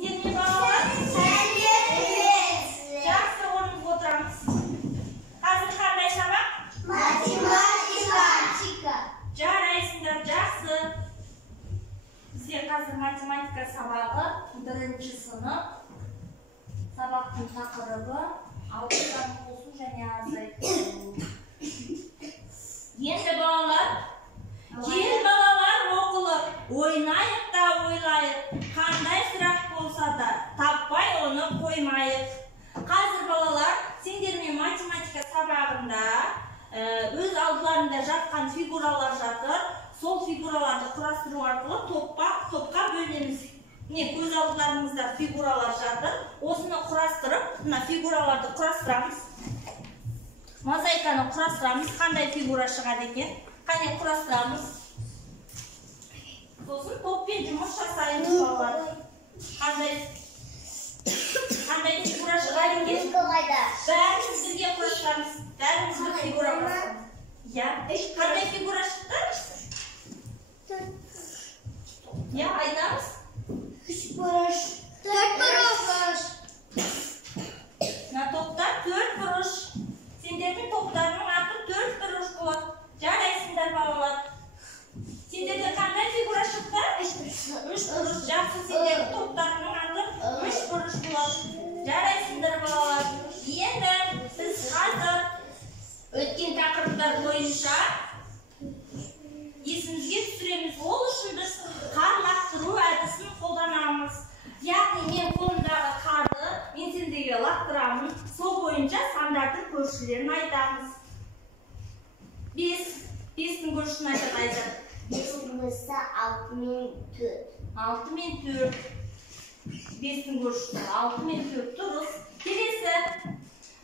Сендер не балалар? Жақсы, орнымызға отырамыз. Қазір қандай сабақ? Математика. Жарайсыңдар, жақсы. Бізде қазір математика сабағы, 1-ші сынып. Сабақтың тақырыбы алпыстан қосу және азайту. Енді балалар, кел балалар оқылып, ойнайық та ойлайық. Қандай сұрақ болса да, таппай оны қоймайық. Қазір балалар, сендермен математика сабағында өз алдыларында жатқан фигуралар жатыр. Сол фигураларды құрастыру арқылы топқа бөлеміз. Көз алдыларыңызда фигуралар жатыр. Осыны құрастырып, мына фигураларды құрастырамыз. Мозаиканы құрастырамыз. Қандай фигура шығады екен? Қане құрастырамыз. Сосын топпен жұмыс жасаймыз балалар. Қандай фигура шығады екен? Бәріміз бірге құрастырамыз. Бәріміз бір фигура құрастырамыз. Қандай фигура шықты? Айтамыз. 3 бұрыш. 4 бұрыш. Мына топта 4 бұрыш. Сендердің топтарының аты 4 бұрыш болады. Жарайсыңдар балалар. Сендерде қандай фигура шықты? 3 бұрыш. Жақсы, сендердің топтарының аты 3 бұрыш болады. Жарайсыңдар балалар. Енді біз қазір өткен тақырыптар бойынша есімізге түсіреміз. Ол үшін біз қар лақтыру әдісін қолданамыз. Яғни мен қолымдағы қарды мен сендерге лақтырамын. Сол бойынша сандардың көршілерін айтамыз. 5-тің көршісін айтады. 5-тің көршісі 6 мен 4. 6 мен 4. 5-тің көршісі 6 мен 4. Дұрыс. Келесі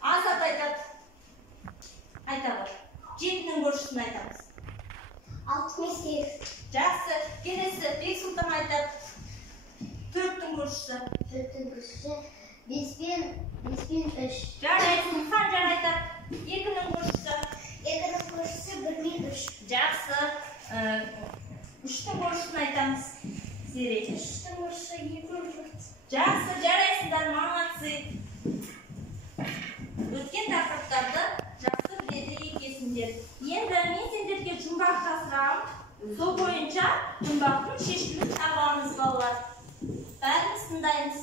Азат айтады. 7-тің көршісін айтамыз. 6 мен 8. Жақсы. Келесі Бексұлтан айтады. 4-тің көршісі. 4-тің көршісі 5 мен 3. Жарайсың. Санжар айтады. 2-нің көршісі. 2-нің көршісі 1 мен 3. Жақсы. 3-тің көршісін айтамыз. Зере. 3-тің көршісі 2 мен 4. Жақсы. Жарайсыңдар. Молодцы. Өткен тақырыптарды жақсы біледі екенсіңдер. Енді мен сендерге жұмбақ тапсырамын. Сол бойынша жұмбақтың шешімін табамыз балалар. Бәріміз тыңдаймыз.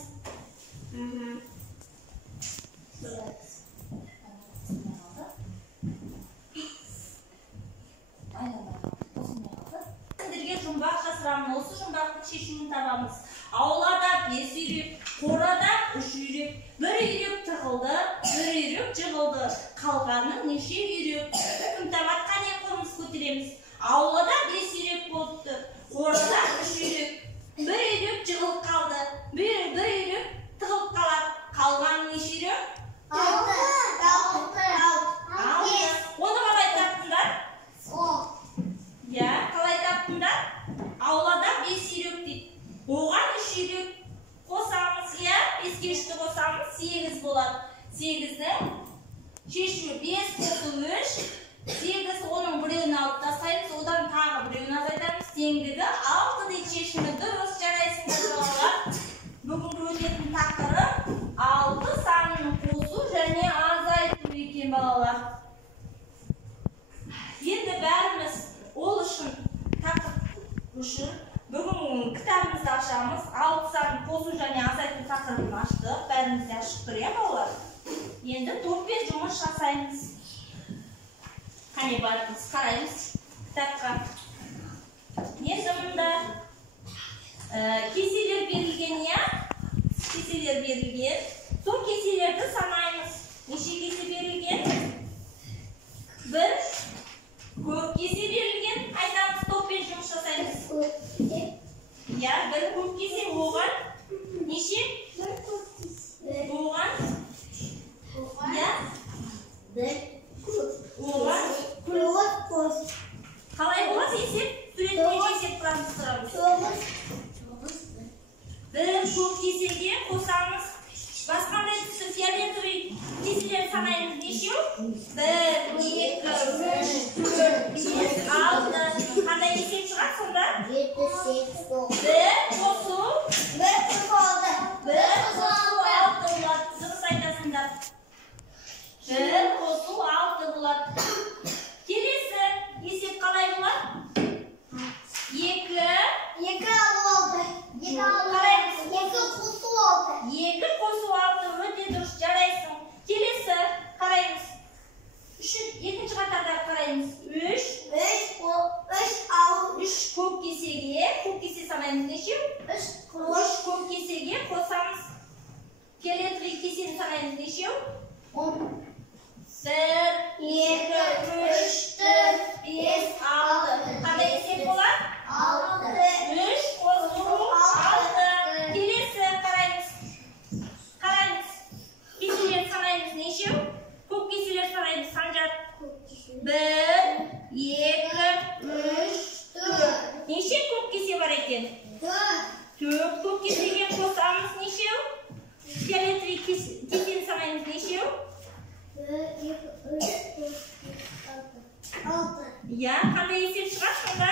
Сендерге жұмбақ тапсырамын. Осы жұмбақтың шешімін табамыз. Аулада 5 үйрек, қорада 3 үйрек. 1 үйрек тығылды, 1 үйрек жығылды. Қалғаны неше үйрек? Кім табады? Қане қолымыз көтереміз. Аулада 5 үйрек болыпты, қорада 3 үйрек. 1 үйрек жығылып қалды, 1 үйрек тығылып қалады. Қалғаны неше үйрек? 6. Оны қалай таптыңдар? Қалай таптыңдар? Аулада 5 үйрек дейді. Оған 3 үйрек қосамыз, 5-ке 3-ті қосамыз, 8 болады. 8-ні шешуі 5 қосу 3, 8 оның біреуін алып тастаймыз, одан тағы біреуін азайтамыз. Теңдігі 6 дейді шешімі. Дұрыс, жарайсыңдар балалар. Бүгінгі өтетін тақырып 6 санын қосу және азайту екен балалар. Енді бәріміз ол үшін тақырып үшін бүгін кітабымызды ашамыз. 6 санын қосу және азайту тақырыбын аштық. Бәрімізде ашық тұр, балалар. Енді топпен жұмыс жасаймыз. Қане барымыз, қараймыз кітапқа. Не замында кеселер берілген, кеселер берілген. Сол кеселерді санаймыз. Неше кесе берілген? 1 көк кесе берілген. Айтамыз, топпен жұмыс жасаймыз. 1 көк кесе, оған неше? Оған 1 қалай болады есеп? Суретке есеп құрамыз. 1 көк кесеге қосамыз. Басқандай түсі фиолетовый кеселер санаймыз. Нешеу? 1, 2, 3, 4, 5, 6. Қандай есеп шығады сонда? 7, 8, 9. 1 қосу 1 қалды. 1 Қараймыз. Екі қосу 6. 2 қосу 6 өте дұрыс, жарайсың. Келесі қараймыз. Екінші қатарда қараймыз. 3 көк кесеге санаймыз нешеу? 3 көк кесеге қосамыз. Келесі кесені санаймыз нешеу? 1 2 3 4 5 6. Қандай есеп болады? 3 қосу 6. Келесі қараймыз. Кеселер санаймыз нешеу? Көк кеселер санаймыз санжар. 1 2 3 4. Неше көк кесе бар екен? 4 көк кесеге қосамыз нешеу? Келесі кесені санаймыз нешеу? 1 2 3 4 5 6. Иә, қандай есеп шығар сонда?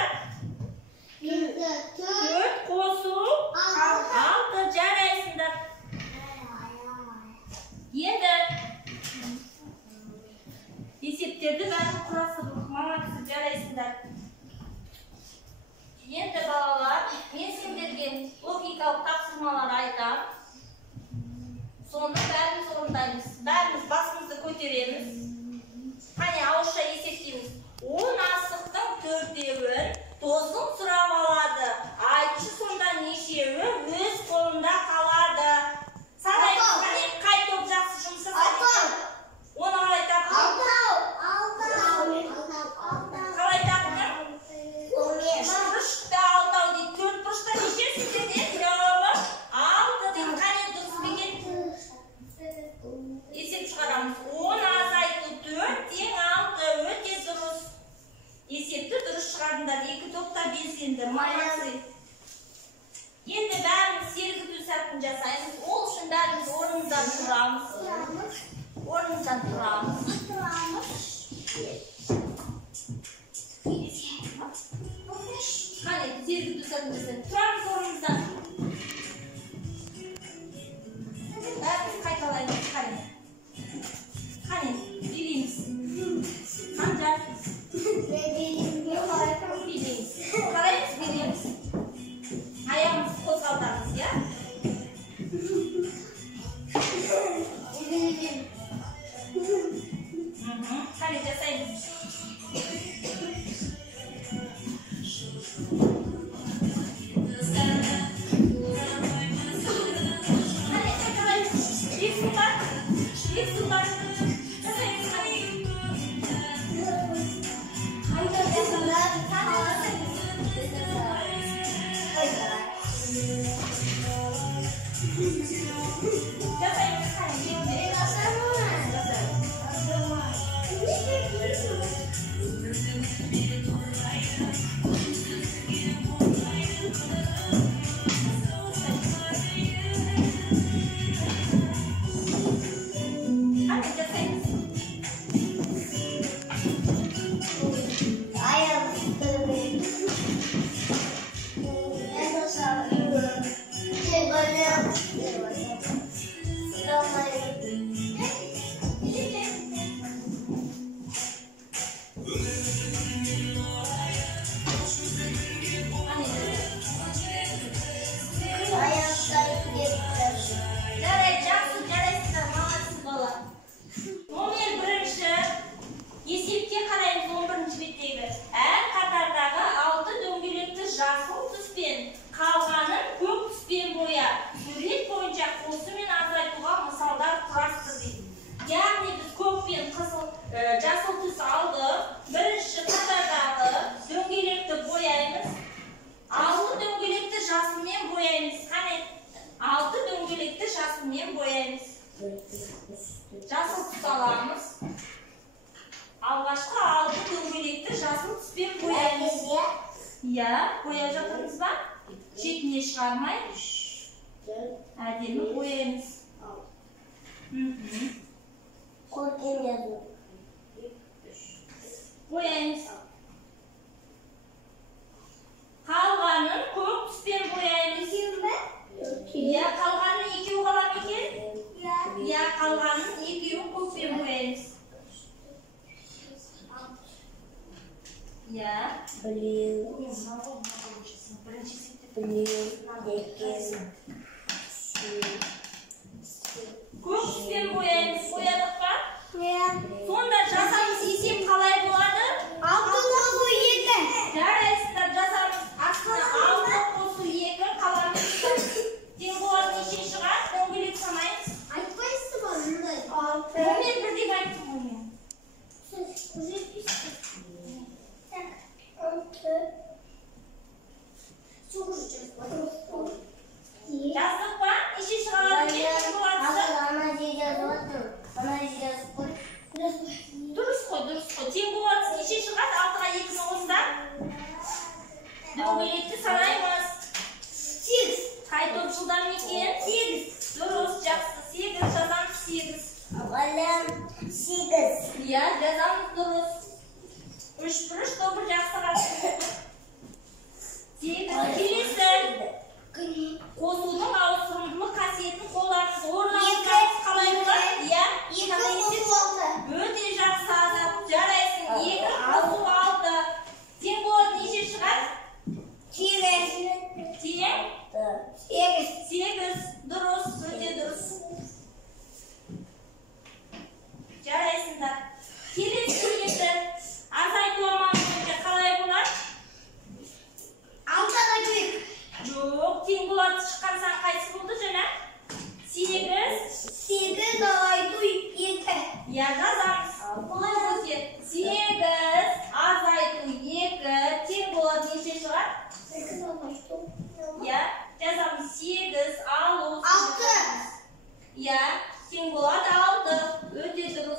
4 қосу 6. Жарайсыңдар. Енді есептерді бәрін құрастырдық. Молодцы, жарайсыңдар. Енді балалар, мен сендерге логикалық тапсырмалар айтам. Соны бәріміз орындаймыз. Бәріміз басымызды көтереміз. Қане ауызша есептейміз. 10 асықтың 4-еуін досың сұрап алады. Айтшы сонда нешеуі өз қолында қалады. Санаймыз, қане қай топ жақсы жұмыс жасайды? Оны қалай таптың? Қалай таптың? 3 бұрышта 6 дейді. 4 бұрышта неше сіздерде? Жауабы 6 дейді. Қане дұрыс па екен? Есеп шығарамыз. 10 азайту 4 тең 6. Өте дұрыс. Есепті дұрыс шығардыңдар. 2 топта белсенді. Молодцы. Енді бәріміз сергіту сәтін жасаймыз. Ол үшін бәріміз орнымыздан тұрамыз. Қане сергіту сәтін жасаймыз. Тұрамыз орнымыздан. Бәріміз қайталаймыз. Қане билейміз. Санжар. Қараймыз, билейміз. Аяғымыз қозғалтамыз, иә? Қане жасаймыз. Қане қайталаймыз. Бек сұлтан. Жасаймыз, қане. Жасыл түс алды. Бірінші қатардағы дөңгелекті бояймыз. 6 дөңгелекті жасылмен бояймыз. Қане 6 дөңгелекті жасылмен бояймыз. Жасыл түс аламыз. Алғашқы 6 дөңгелекті жасыл түспен бояймыз. Иә, бояп жатырмыз ба? Шетіне шығармай. Әдемі бояймыз. Бояймыз. Қалғанын көк түспен бояймыз. Иә, қалғанын екеу қала ма екен? Иә, қалғанын екеуін көкпен бояймыз. Иә. Блин. Блин. бояйсың? Көк түспен бояймыз. Боядық па? Сонда жасамыз есеп қалай болады? 6 қосу 2. Жарайсыздар, жасамыз. Астына 6 қосу 2 қаламыз. Тең болады неше шығар? Дөңгелек санаймыз. Айтпайсыз ба мұндай? 6. Мен бірден айттым ғой мен. Сіз уже пишете. Так, 6. Жаздық па? Неше шығарады? Тең болады. Дұрыс қой. Тең болады. Неше шығады? 6-ға 2-ні қосса? Дөңгелекті санаймыз. 8. Қай топ жылдам екен? 8. Дұрыс, жақсы. 8 жазамыз 8. Ғалам 8. Иә, жазамыз дұрыс. 3 бұрыш тобы жақсы қатты. 8. Келесі. Қосудың ауысымдылық қасиетін қолданыңыз. Орнаңыз қалай болады? Иә. 2 қосу 6. Өте жақсы азат. Жарайсың. 2 қосу 6. Тең болады неше шығады? 8. Тең? 8. 8. Дұрыс. Өте дұрыс. Жарайсыңдар. Келесі енді. Азайту амалы бойынша қалай болады? 6-ға 2. Жоқ, тең болады шыққан сан қайсы болды жаңа? 8 азайту 2. Я жазамыз. Бұлай өте. 8 азайту 2 тең болады неше шығар? 8 азайту. Я жазамыз. 8 алу. 6. Я тең болады 6. Өте дұрыс.